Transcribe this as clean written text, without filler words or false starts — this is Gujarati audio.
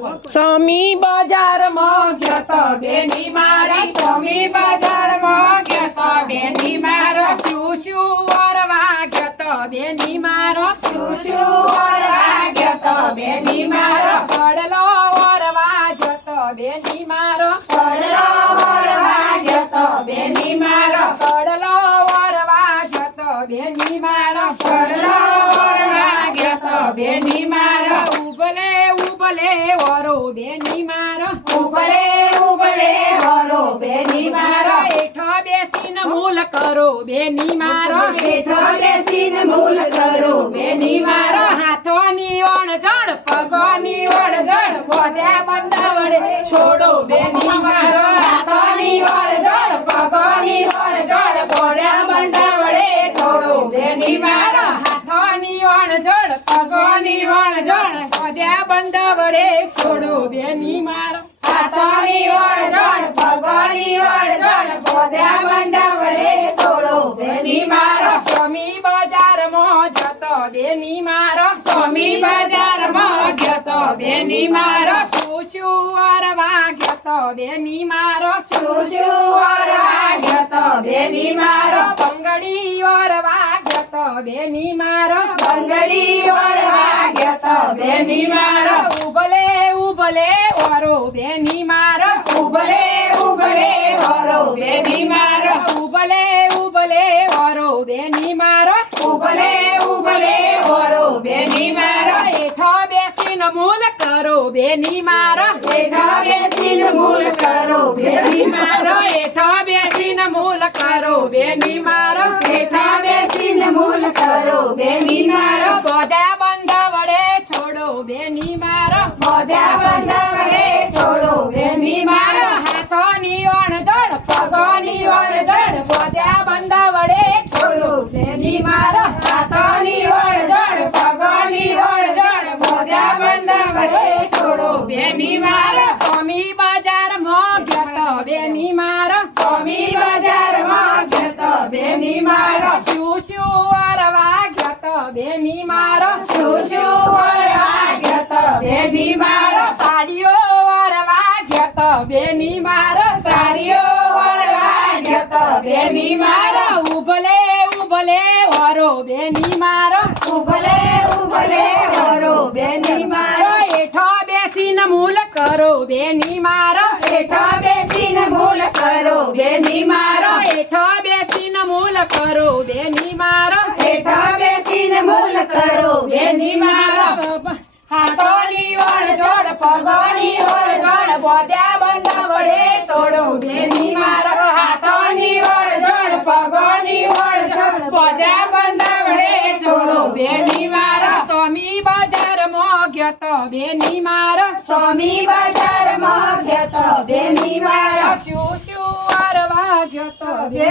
સ્વામી બજારમાં ગયો તો બેની મારા, સ્વામી બજારમાં ગયો તો બેની મારો, શું શું વરવા ગયો તો બેની મારો, શું શું વરવા ગયો તો બેની મારો, કડલો વરવા ગયો તો બેની મારો, કડલો વરવા ગયો તો બેની મારો, કડલો વરવા ગયો તો બેની મારો, કડલો વરવા ગયો તો બેની મારો, ઉબલે ઉબલે વરો બેની મારો, ઉબલે ઉબલે વરો બેની મારો, હેઠો બેસીને મૂલ કરો બેની મારો, હેઠો બેસીને મૂલ કરો બેની મારો, હાથોની ઓણજણ પગોની ઓણજણ બોધ્યા બંધ વડે છોડો બેની મારો, હાથોની ઓણજણ પગોની ઓણજણ બોધ્યા બંધ વડે છોડો બેની મારો, હાથોની ઓણજણ પગોની ઓણજણ બોધ્યા બંધ વડે છોડો બેની મારો, હાથોની ઓણજણ પગોની ઓણજણ બોધ્યા બંધ વડે છોડો બેની મારો, સ્વામી બજારમાં જતો બેની મારો, સ્વામી બજારમાં ગયો તો બેની મારો, શું શું વરવા ગયો તો બેની મારો, શું શું વરવા ગયો તો બેની મારો, બંગડી વરવા ગયો તો બેની મારો, બંગડી વરવા ગયો તો બેની મારો, ઉબલે ઉબલે વરો બેની મારો, ઉબલે ઉબલે વરો બેની મારો, ઉબલે ઉબલે વરો બેની મારો, ઉબલે ઉબલે વરો બેની મારો, હેઠો બેસીને મૂલ કરો બેની મારો, હેઠો બેસીને મૂલ કરો બેની મારો, હેઠો બેસીને મૂલ કરો બેની મારો, હેઠો બેસીને મૂલ કરો બેની મારો, બોધ્યા બંધ વડે છોડો બેની મારો, બોધ્યા બંધ વડે છોડો બેની મારો, હાથોની ઓણજણ પગોની ઓણજણ બોધ્યા બંધ વડે છોડો બેની મારો, હાથોની ઓણજણ પગોની ઓણજણ બોધ્યા બંધ વડે છોડો બેની મારો, સ્વામી બજારમાં ગયો તો બેની મારો, સ્વામી બજારમાં ગયો તો બેની મારો, શું શું વરવા ગયો તો બેની મારો, શું શું વરવા ગયો તો બેની મારો, સાડીઓ વરવા ગયો તો બેની મારો, સાડીઓ વરવા ગયો તો બેની મારો, ઉભલે ઉભલે વરો બેની મારો, ઉભલે ઉભલે વરો બેની મારો, હેઠો બેસીને મૂલ કરો બેની મારો, હેઠો બેસીને મૂલ કરો બેની મારો, હેઠો બેસીને મૂલ કરો બેની મારો, હેઠો બેસીને મૂલ કરો બેની મારો, હાથોની ઓળજોડ પગોની ઓળજોડ બોધ્યા બંધ વડે છોડો બેની મારો, હાથોની ઓળજોડ પગોની ઓળજોડ બોધ્યા બંધ વડે છોડો બેની મારો, સ્વામી બજારમાં ગયો તો બેની મારો, સ્વામી બજારમાં ગયો તો બેની મારો, શું શું વરવા ગયો તો